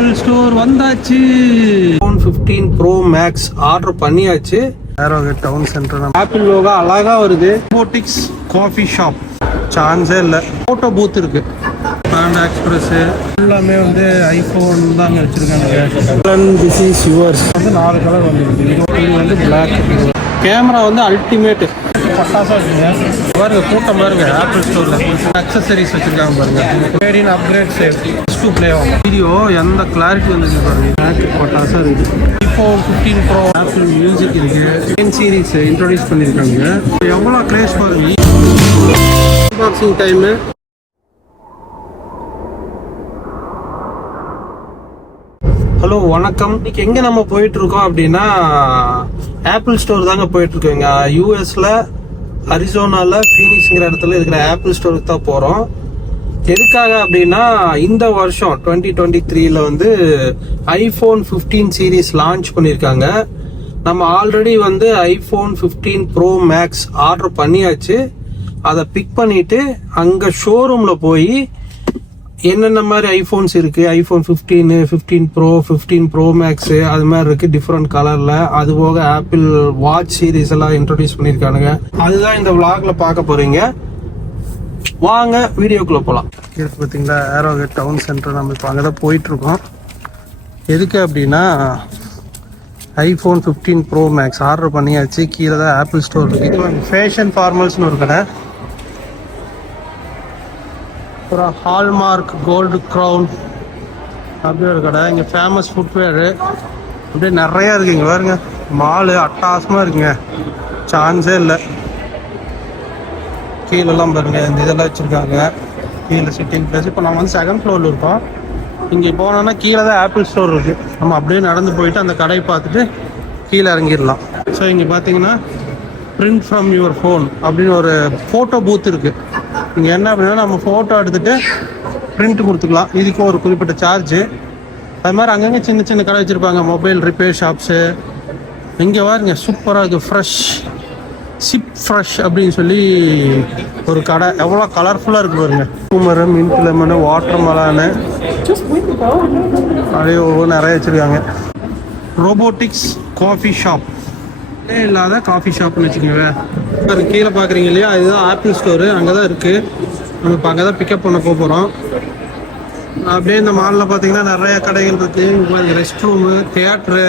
Apple store வந்தாச்சு. iPhone 15 Pro Max order பண்ணியாச்சு. ஏரோகேட் down centre. Apple logo அழகா வருது. ரோபோட்டிக்ஸ் காஃபி ஷாப் சான்ஸே இல்லை. ஃபோட்டோ பூத் இருக்கு. பேண்டா எக்ஸ்பிரஸ் எல்லாமே வந்து ஐஃபோன் தாங்க வச்சிருக்காங்க. திஸ் இஸ் யுவர்ஸ் வந்து 4 கலர் வந்துருக்கு. இது வந்து பிளாக். கேமரா வந்து அல்டிமேட் பட்டாசா இருக்குங்க. பாருங்க கூட்டம் பாருங்க. ஆப்பிள் ஸ்டோர்ல அக்சசரிஸ் வச்சிருக்காங்க பாருங்க. பேரின் அப்கிரேட் சேஃப் டு ப்ளே ஆகும். வீடியோ எந்த கிளாரிட்டி வந்துருக்கு பாருங்க. பேக் பட்டாசா இருக்கு. iPhone 15 Pro ஆப்பிள் மியூசிக் இருக்கு. 10 சீரிஸ் இன்ட்ரோடியூஸ் பண்ணியிருக்காங்க. எவ்வளோ கிரேஸ் பாருங்க. Unboxing time. ஹலோ வணக்கம். இன்னைக்கு எங்க நம்ம போயிட்டு இருக்கோம் அப்படின்னா ஆப்பிள் ஸ்டோர் தாங்க போயிட்டு இருக்கோங்க. யூஎஸ்ல அரிசோனால ஃபீனிக்ஸ்ங்கிற இடத்துல இருக்கிற ஆப்பிள் ஸ்டோருக்கு தான் போறோம். எதுக்காக அப்படின்னா இந்த வருஷம் 2023ல வந்து iPhone 15 சீரீஸ் லான்ச் பண்ணியிருக்காங்க. நம்ம ஆல்ரெடி வந்து iPhone 15 Pro Max ஆர்டர் பண்ணியாச்சு. அதை பிக் பண்ணிட்டு அங்க ஷோரூம்ல போய் என்னென்ன மாதிரி ஐஃபோன்ஸ் இருக்கு, iPhone 15, 15 Pro, 15 Pro Max அது மாதிரி இருக்கு டிஃப்ரெண்ட் கலர்ல. அது போக ஆப்பிள் வாட்ச் சீரீஸ் எல்லாம் இன்ட்ரோடியூஸ் பண்ணிருக்கானுங்க. அதுதான் இந்த vlogல பார்க்க போறீங்க. வாங்க வீடியோக்குள்ள போலாம். பார்த்தீங்களா ஏரோகேட் டவுன் சென்டர். நம்ம இப்போ அங்கே தான் போயிட்டு இருக்கோம். எதுக்கு அப்படின்னா iPhone 15 Pro Max ஆர்டர் பண்ணியாச்சு. கீழே தான் ஆப்பிள் ஸ்டோர் இருக்கு. இது ஃபேஷன் ஃபார்மல்ஸ்னு ஒரு கடை. அப்புறம் ஹால்மார்க் கோல்டு க்ரௌன் அப்படி ஒரு கடை. இங்கே ஃபேமஸ் ஃபுட்வேரு அப்படியே நிறையா இருக்குங்க. பாருங்க மாலு அட்டகாசமாக இருக்குங்க. சான்ஸே இல்லை. கீழெல்லாம் பாருங்க இந்த இதெல்லாம் வச்சுருக்காங்க. கீழே சிட்டிங் பிளேஸ். இப்போ நம்ம வந்து செகண்ட் ஃப்ளோரில் இருக்கோம். இங்கே போனோன்னா கீழே தான் ஆப்பிள் ஸ்டோர் இருக்குது. நம்ம அப்படியே நடந்து போயிட்டு அந்த கடையை பார்த்துட்டு கீழே இறங்கிடலாம். ஸோ இங்கே பார்த்தீங்கன்னா பிரிண்ட் ஃப்ரம் யுவர் ஃபோன் அப்படின்னு ஒரு ஃபோட்டோ பூத் இருக்குது. இங்கே என்ன அப்படின்னா நம்ம ஃபோட்டோ எடுத்துகிட்டு பிரிண்ட் கொடுத்துக்கலாம். இதுக்கு ஒரு குறிப்பிட்ட சார்ஜு. அது மாதிரி அங்கங்கே சின்ன சின்ன கடை வச்சுருப்பாங்க. Mobile repair shops. இங்கே பாருங்க சூப்பராக இருக்குது. ஃப்ரெஷ் அப்படின்னு சொல்லி ஒரு கடை. எவ்வளோ கலர்ஃபுல்லாக இருக்குது பாருங்க. குமரு, மின்ட் லெமனு, வாட்டர் மெலானு அப்படியே நிறைய வச்சுருக்காங்க. ரோபோட்டிக்ஸ் காஃபி ஷாப் இல்லாத காஃபி ஷாப்னு வச்சுக்கோங்க. கீழே பார்க்குறீங்க இல்லையா, இதுதான் ஆப்பிள் ஸ்டோரு. அங்கே தான் இருக்குது. நம்ம இப்போ அங்கே தான் பிக்கப் பண்ண போகிறோம். அப்படியே இந்த மாலில் பார்த்தீங்கன்னா நிறைய கடைகள் இருக்குது. ரெஸ்ட் ரூமு, தியேட்ரு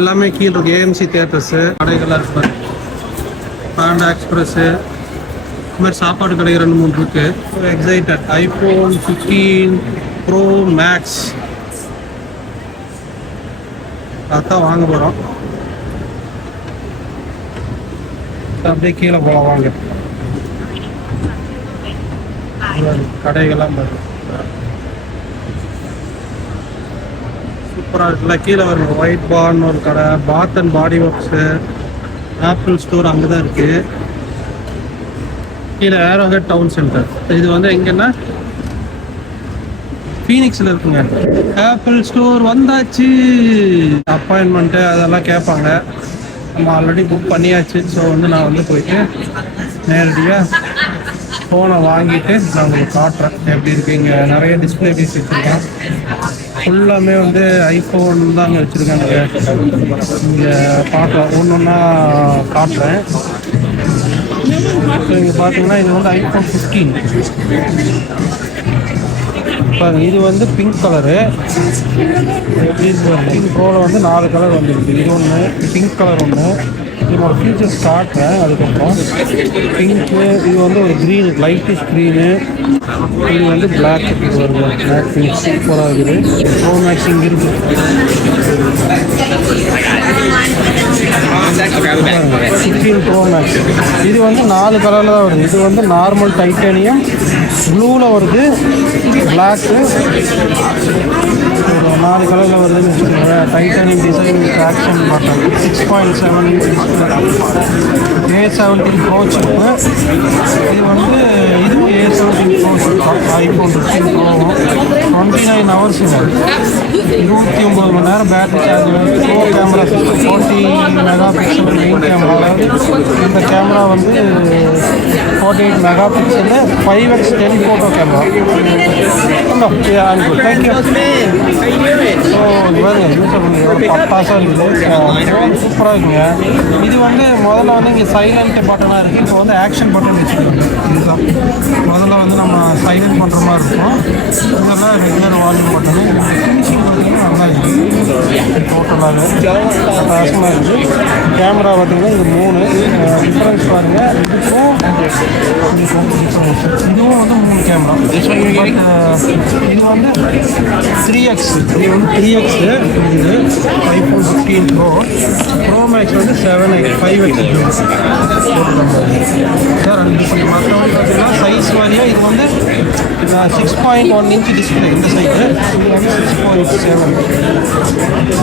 எல்லாமே கீழே இருக்குது. ஏஎம்சி தியேட்டர்ஸு கடைகள்லாம் இருக்குது. பேண்டா எக்ஸ்பிரஸ்ஸு இது மாதிரி சாப்பாடு கடை 2-3 இருக்குது. எக்ஸைட்டட். iPhone 15 Pro Max அதான் வாங்க போகிறோம். அப்படியே கீழே போகலாம் வாங்க. கடைகள்லாம் பாருங்க சூப்பராக இருக்குல்ல. கீழே வருங்க ஒயிட் பார்னு ஒரு கடை. Bath and Body Works Apple Store அங்கே தான் இருக்குது. கீழே ஏரோகேட் டவுன் சென்டர். இது வந்து எங்கன்னா ஃபீனிக்ஸில் இருக்குங்க. ஆப்பிள் ஸ்டோர் வந்தாச்சு. அப்பாயின்மெண்ட்டு அதெல்லாம் கேட்பாங்க. நம்ம ஆல்ரெடி புக் பண்ணியாச்சு. ஸோ வந்து நான் வந்து போயிட்டு நேரடியாக ஃபோனை வாங்கிட்டு நான் உங்களுக்கு காட்டுறேன் எப்படி இருக்குது. இங்கே நிறைய டிஸ்பிளே பீஸ் வச்சுருக்கேன். ஃபுல்லாமே வந்து ஐஃபோன் தான் அங்கே வச்சுருக்காங்க. இங்கே பார்க்கலாம் ஒன்று ஒன்றா காட்டுறேன். ஸோ இங்கே பார்த்தீங்கன்னா இது வந்து iPhone 15 பாருங்க. இது வந்து பிங்க் கலரு. 15 ப்ரோவில் வந்து 4 கலர் வந்துருக்கு. இது ஒன்று, பிங்க் கலர் ஒன்று. இதோட ஃபீச்சர்ஸ் காட்டுறேன். அதுக்கப்புறம் பிங்க்கு, இது வந்து ஒரு க்ரீனு, லைட்டிஷ் க்ரீனு. இது வந்து பிளாக். இது வருது பிளாக் பிங்க் சூப்பராக இருக்குது. ப்ரோ மேக்ஸ் இங்கே இருக்குது. 15 Pro Max இது வந்து 4 கலரில் தான் வருது. இது வந்து நார்மல் டைட்டானியம், ப்ளூவில் வருது, பிளாக்கு, 4 கலரில் வருதுன்னு வச்சுக்கோங்க. Titanium design action button. 6.7 A17 Pro chip. இது வந்து இதுவும் A17 Pro chip. iPhone 15 Pro 29 hours 29 மணி நேரம் battery charge. Pro camera 40 megapixel main camera. இந்த கேமரா வந்து 48 megapixel 5x telephoto camera. Thank you. பட்டாசாக இருக்குது, சூப்பராக இருக்குங்க. இது வந்து முதல்ல வந்து இங்கே சைலண்ட் பட்டனாக இருக்குது, இப்போ வந்து ஆக்ஷன் பட்டன் வச்சுருக்காங்க. இதுதான் முதல்ல வந்து நம்ம சைலண்ட் பண்ணுற மாதிரி இருக்கும், இதெல்லாம் ரெகுலர் வால்யூம் பட்டனு. ஃபினிஷிங் பார்த்தீங்கன்னா நல்லா இருக்குது, டோட்டலாகவே பிரகாசமாக இருக்குது. கேமரா பார்த்தீங்கன்னா இது 3 டிஃப்ரென்ஸ் பாருங்கள். இதுவும் வந்து 3 கேமரா. இது வந்து 3x, இது வந்து 3x. இது iPhone 15 Pro Max வந்து 7x 5x சார். மற்றவங்க பார்த்தீங்கன்னா சைஸ் வாரியாக இது வந்து 6.1 inch டிஸ்பிளே இந்த சைடு, இது வந்து 6.7.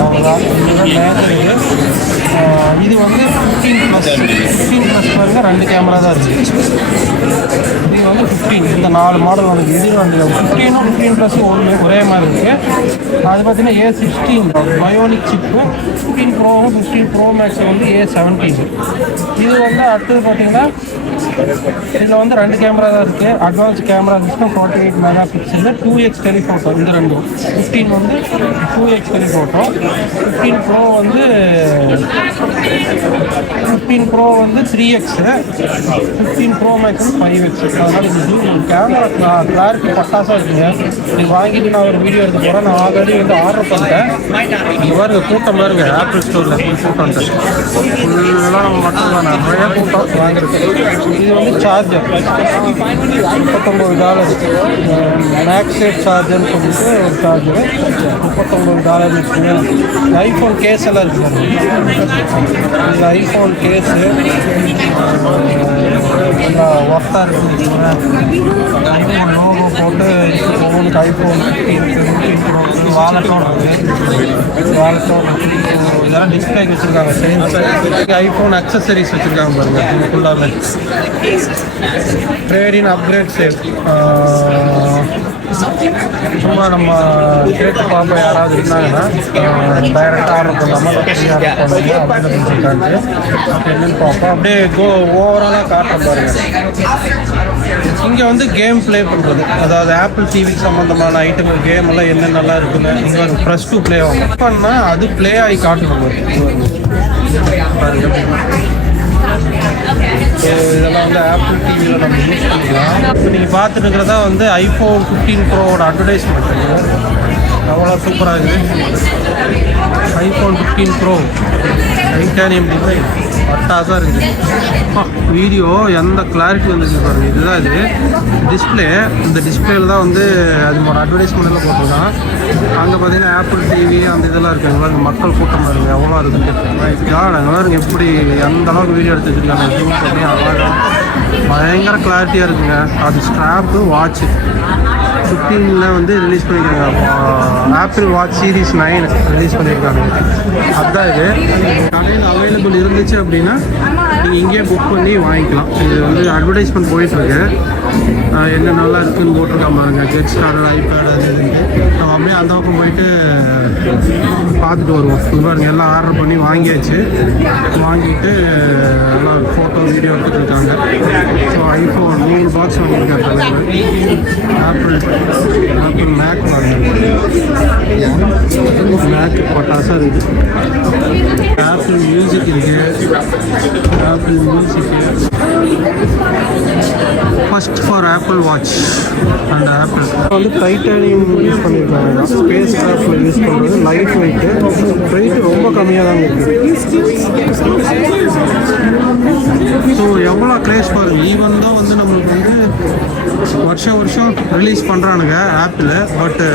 அவ்வளோதான். இது வந்து 15+ பாருங்கள், 2 கேமரா தான் இருக்குது. இது வந்து 15, இந்த 4 மாடல் வந்து இது 15 15+ ஒரே மாதிரி இருக்குது. அது பார்த்தீங்கன்னா A16 பயோனிக் சிப்பு. 15 ப்ரோவும் 15 Pro Max வந்து A17. இது வந்து அடுத்தது பார்த்தீங்கன்னா இதில் வந்து 2 கேமரா தான் இருக்குது. Advance camera system 48 mega pixel 2x telephoto. இந்த ரெண்டும் 15 வந்து 2x டெலிஃபோட்டோ, 15 Pro வந்து 3x, 15 Pro Max வந்து 5x. அதனால் இது கேமரா கிளாரிட்டி பட்டாசாக இருக்குங்க. இது வாங்கிட்டு நான் ஒரு வீடியோ எடுத்து போகிறேன். நான் ஆல்ரெடி வந்து ஆர்டர் பண்ணிட்டேன். இது பாருங்க கூட்டம் பாருங்க, ஆப்பிள் ஸ்டோரில் கூட்டம் ஃபுல்லாக நம்ம மட்டும் தான் நிறைய கூட்டம் வாங்குறது. இது வந்து சார்ஜர் $39 மேக்ஸேட் சார்ஜர்னு சொல்லிட்டு ஒரு சார்ஜரு $39 இருக்குங்க. ஐஃபோன் கேஸ் எல்லாம் இருக்குது. இது ஐஃபோன் கேஸு நல்லா ஒர்த்தாக இருக்குதுங்க. ஐஃபோன் லோகோ போட்டு ஒவ்வொன்றுக்கு ஐஃபோன் 15 வாலெட்டோட இதெல்லாம் டிஸ்பிளேக்கு வச்சுருக்காங்க. சரி, ஐஃபோன் அக்சசரிஸ் வச்சுருக்காங்க பாருங்கள் ஃபுல்லாகவே. ட்ரேடின் அப்கிரேட் சேல் சும்மா நம்ம கேட்டு பார்ப்போம். யாராவது இருந்தாங்கன்னா டைரெக்டாக ஆர்டர் பண்ணாமல் அப்படின்னு சொல்லிட்டாங்க. என்னென்னு பார்ப்போம். அப்படியே ஓவராலாக காட்டுறேன் பாருங்கள். இங்கே வந்து கேம் ப்ளே பண்ணுறது, அதாவது ஆப்பிள் டிவிக்கு சம்மந்தமான ஐட்டங்கள் கேம் எல்லாம் என்னென்னலாம் இருக்குன்னு இங்கே ஒரு ப்ரெஸ் டு ப்ளே ஆகும் பண்ணால் அது ப்ளே ஆகி காட்டணும் பாருங்க. இதெல்லாம் வந்து ஆப்பிள் டிவியில் நம்ம யூஸ் பண்ணிக்கலாம். இப்போ நீங்கள் பார்த்துட்டு இருக்கிறதா வந்து iPhone 15 Proவோட அட்வர்டைஸ்மெண்ட். அவ்வளோ சூப்பராக இருக்குது. iPhone 15 Pro டைட்டானியம் டிசைன் பட்டாசாக இருக்குது. வீடியோ எந்த கிளாரிட்டி வந்துருக்கு பாருங்கள். இதுதான் இது டிஸ்பிளே. இந்த டிஸ்பிளேயில் தான் வந்து அது ஒரு அட்வர்டைஸ்மெண்ட்டில் போட்டிருக்கான். அங்கே பார்த்தீங்கன்னா ஆப்பிள் டிவி அந்த இதெல்லாம் இருக்குங்களா, இந்த மக்கள் கூட்டம் பாருங்க எவ்வளோ இருக்குது. அங்கே பாருங்க எப்படி எந்த அளவுக்கு வீடியோ எடுத்து வச்சுருக்காங்க. ஜூம் பண்ணி அழகாக பயங்கர கிளாரிட்டியாக இருக்குங்க. அது ஸ்ட்ராப்பு வாட்ச்சு 15ல் வந்து ரிலீஸ் பண்ணியிருக்காங்க. ஆப்பிள் வாட்ச் சீரீஸ் 9 ரிலீஸ் பண்ணியிருக்காங்க. அதுதான் இது கடையில் அவைலபிள் இருந்துச்சு அப்படின்னா நீங்கள் இங்கேயே புக் பண்ணி வாங்கிக்கலாம். இது வந்து அட்வர்டைஸ்மெண்ட் போயிட்டுருக்கு. என்ன நல்லா இருக்குதுன்னு போட்டிருக்காம பாருங்க. ஜெட் ஸ்டார்டர் ஐபேட் அது இதுன்ட்டு நம்ம அப்படியே அந்த பக்கம் போயிட்டு பார்த்துட்டு வருவோம். இது பாருங்க எல்லாம் ஆர்டர் பண்ணி வாங்கியாச்சு. வாங்கிட்டு எல்லாம் ஃபோட்டோ வீடியோ எடுத்துகிட்டு இருக்காங்க. ஸோ ஐஃபோன் 3 பாக்ஸ் வாங்கியிருக்காங்க. ஆப்பிள் மேக் பாருங்க, மேக் பட்டாசாக இருக்குது. ஆப்பிள் மியூசிக் இருக்குது. Apple music first for apple watch and apple வந்து டைட்டானியம் யூஸ் பண்ணியிருக்காங்க. ஸ்பேஸ் கிராஃப்டில் யூஸ் பண்ணுறது. லைட் வெயிட்டு, வெயிட் ரொம்ப கம்மியாக தான் இருக்குது. ஸோ எவ்வளோ க்ரேஸ் பாருங்கள். ஈவன் தான் வந்து நம்மளுக்கு வந்து வருஷம் ரிலீஸ் பண்ணுறானுங்க ஆப்பிள். பட்டு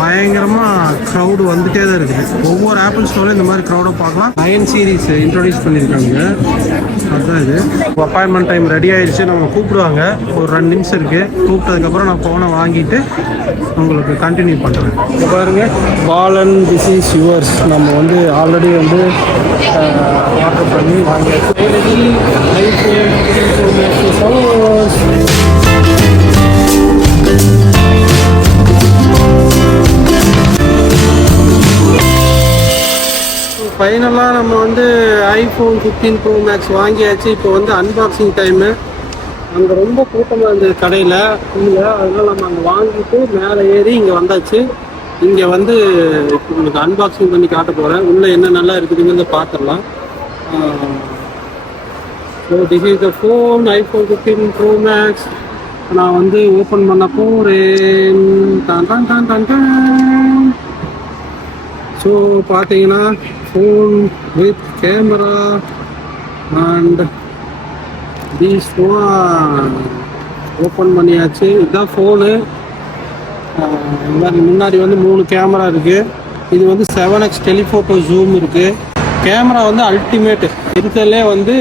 பயங்கரமாக க்ரௌடு வந்துகிட்டே தான் இருக்குது. ஒவ்வொரு ஆப்பிள் ஸ்டோரில் இந்த மாதிரி க்ரௌடை பார்க்கலாம். 9 சீரீஸ் இன்ட்ரோடியூஸ் பண்ணியிருக்காங்க. அதுதான் இது. அப்பாயின்மெண்ட் டைம் ரெடி ஆகிடுச்சு. நம்ம கூப்பிடுவாங்க. ஒரு 2 நிமிஷம் இருக்குது. கூப்பிட்டதுக்கப்புறம் நான் ஃபோனை வாங்கிட்டு உங்களுக்கு கண்டினியூ பண்ணுறேன். இப்போ பாருங்கள், பாலன் திஸ் இஸ் யுவர்ஸ். நம்ம வந்து ஆல்ரெடி வந்து ஆர்டர் பண்ணி வாங்கியாச்சு. ஃபைனலாக நம்ம வந்து iPhone 15 Pro Max வாங்கியாச்சு. இப்போ வந்து அன்பாக்சிங் டைமு. அங்கே ரொம்ப கூட்டமாக இருந்தது கடையில் இல்லை, அதனால் நம்ம அங்கே வாங்கிட்டு மேலே ஏறி இங்கே வந்தாச்சு. இங்கே வந்து இப்போ உங்களுக்கு அன்பாக்சிங் பண்ணி காட்ட போகிறேன். உள்ளே என்ன நல்லா இருக்குதுங்கிறத பார்த்துடலாம். So this is the phone iPhone 15 Pro Max. நான் வந்து ஓப்பன் பண்ண போகிறேன். ஸோ பார்த்தீங்கன்னா phone with camera and these one open பண்ணியாச்சு. இதுதான் ஃபோனு. முன்னாடி வந்து 3 கேமரா இருக்குது. இது வந்து 7x டெலிஃபோட்டோ ஜூம் இருக்குது. கேமரா வந்து அல்டிமேட் இருக்கிறதுலே வந்து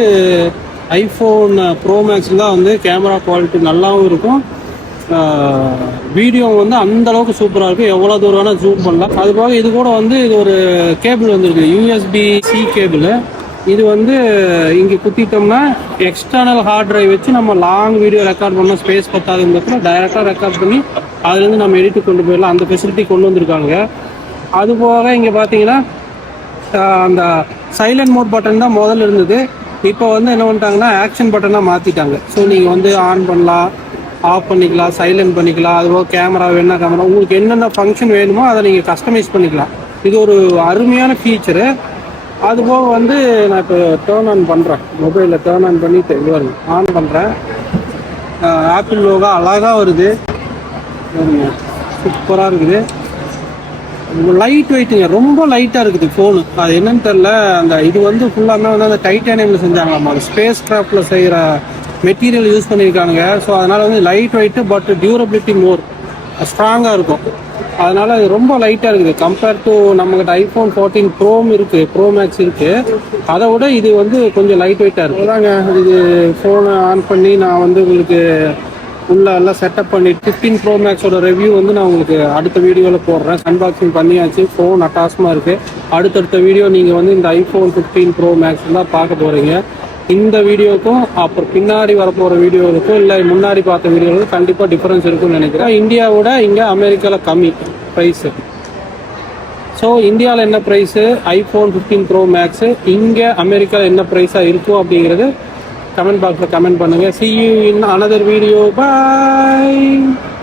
iPhone Pro Max தான் வந்து கேமரா குவாலிட்டி நல்லாவும் இருக்கும். வீடியோ வந்து அந்த அளவுக்கு சூப்பராக இருக்கும். எவ்வளோ தூரம் வேணால் ஜூம் பண்ணலாம். அது போக இது கூட வந்து இது ஒரு கேபிள் வந்துருக்கு, USB-C கேபிள். இது வந்து இங்கே குத்திட்டோம்னா எக்ஸ்டர்னல் ஹார்ட் டிரைவ் வச்சு நம்ம லாங் வீடியோ ரெக்கார்ட் பண்ணோம். ஸ்பேஸ் பத்தாதுங்கிறதுல டைரெக்டாக ரெக்கார்ட் பண்ணி அதுலேருந்து நம்ம எடிட்டு கொண்டு போயிடலாம். அந்த ஃபெசிலிட்டி கொண்டு வந்திருக்காங்க. அது போக இங்கே பார்த்தீங்கன்னா அந்த சைலண்ட் மோட் பட்டன் தான் முதல்ல இருந்தது. இப்போ வந்து என்ன பண்ணிட்டாங்கன்னா ஆக்ஷன் பட்டனாக மாற்றிட்டாங்க. ஸோ நீங்கள் வந்து ஆன் பண்ணலாம், ஆஃப் பண்ணிக்கலாம், சைலண்ட் பண்ணிக்கலாம். அதுபோக கேமரா வேணா கேமரா உங்களுக்கு என்னென்ன ஃபங்க்ஷன் வேணுமோ அதை நீங்கள் கஸ்டமைஸ் பண்ணிக்கலாம். இது ஒரு அருமையான ஃபீச்சரு. அதுபோக வந்து நான் இப்போ டேர்ன் ஆன் பண்ணுறேன். மொபைலில் டேர்ன் ஆன் பண்ணிவிட்டு இது ஆன் பண்ணுறேன். ஆப்பிள் லோகோ அழகாக வருது, சூப்பராக இருக்குது. லைட் வெயிட்டுங்க, ரொம்ப லைட்டாக இருக்குது ஃபோனு. அது என்னன்னு தெரில. அந்த இது வந்து ஃபுல்லாமே வந்து அந்த டைட்டானியமில் செஞ்சாங்களாமா. அது ஸ்பேஸ் கிராஃப்டில் செய்கிற மெட்டீரியல் யூஸ் பண்ணியிருக்காங்க. ஸோ அதனால் வந்து லைட் வெயிட்டு பட் டியூரபிலிட்டி மோர் ஸ்ட்ராங்காக இருக்கும். அதனால் அது ரொம்ப லைட்டாக இருக்குது கம்பேர்ட் டு நம்மகிட்ட iPhone 14 ப்ரோம் இருக்குது, ப்ரோ மேக்ஸ் இருக்குது. அதை விட இது வந்து கொஞ்சம் லைட் வெயிட்டாக இருக்குது. அதாங்க இது ஃபோனை ஆன் பண்ணி நான் வந்து உங்களுக்கு உள்ள எல்லாம் செட்டப் பண்ணி 15 Pro Maxோட ரிவ்யூ வந்து நான் உங்களுக்கு அடுத்த வீடியோவில் போடுறேன். அன்பாக்சிங் பண்ணியாச்சு. ஃபோன் அட்டாசமாக இருக்குது. அடுத்தடுத்த வீடியோ நீங்கள் வந்து இந்த iPhone 15 Pro Max தான் பார்க்க போகிறீங்க. இந்த வீடியோக்கும் அப்புறம் பின்னாடி வரப்போகிற வீடியோவுக்கும் இல்லை முன்னாடி பார்த்த வீடியோவுக்கும் கண்டிப்பாக டிஃப்ரென்ஸ் இருக்குன்னு நினைக்கிறேன். இந்தியாவோட இங்கே அமெரிக்காவில் கம்மி ப்ரைஸு. ஸோ இந்தியாவில் என்ன ப்ரைஸு iPhone 15 Pro Max, இங்கே அமெரிக்காவில் என்ன ப்ரைஸாக இருக்கும் அப்படிங்கிறது கமெண்ட் பாக்ஸில் கமெண்ட் பண்ணுங்கள். See you in another video. Bye.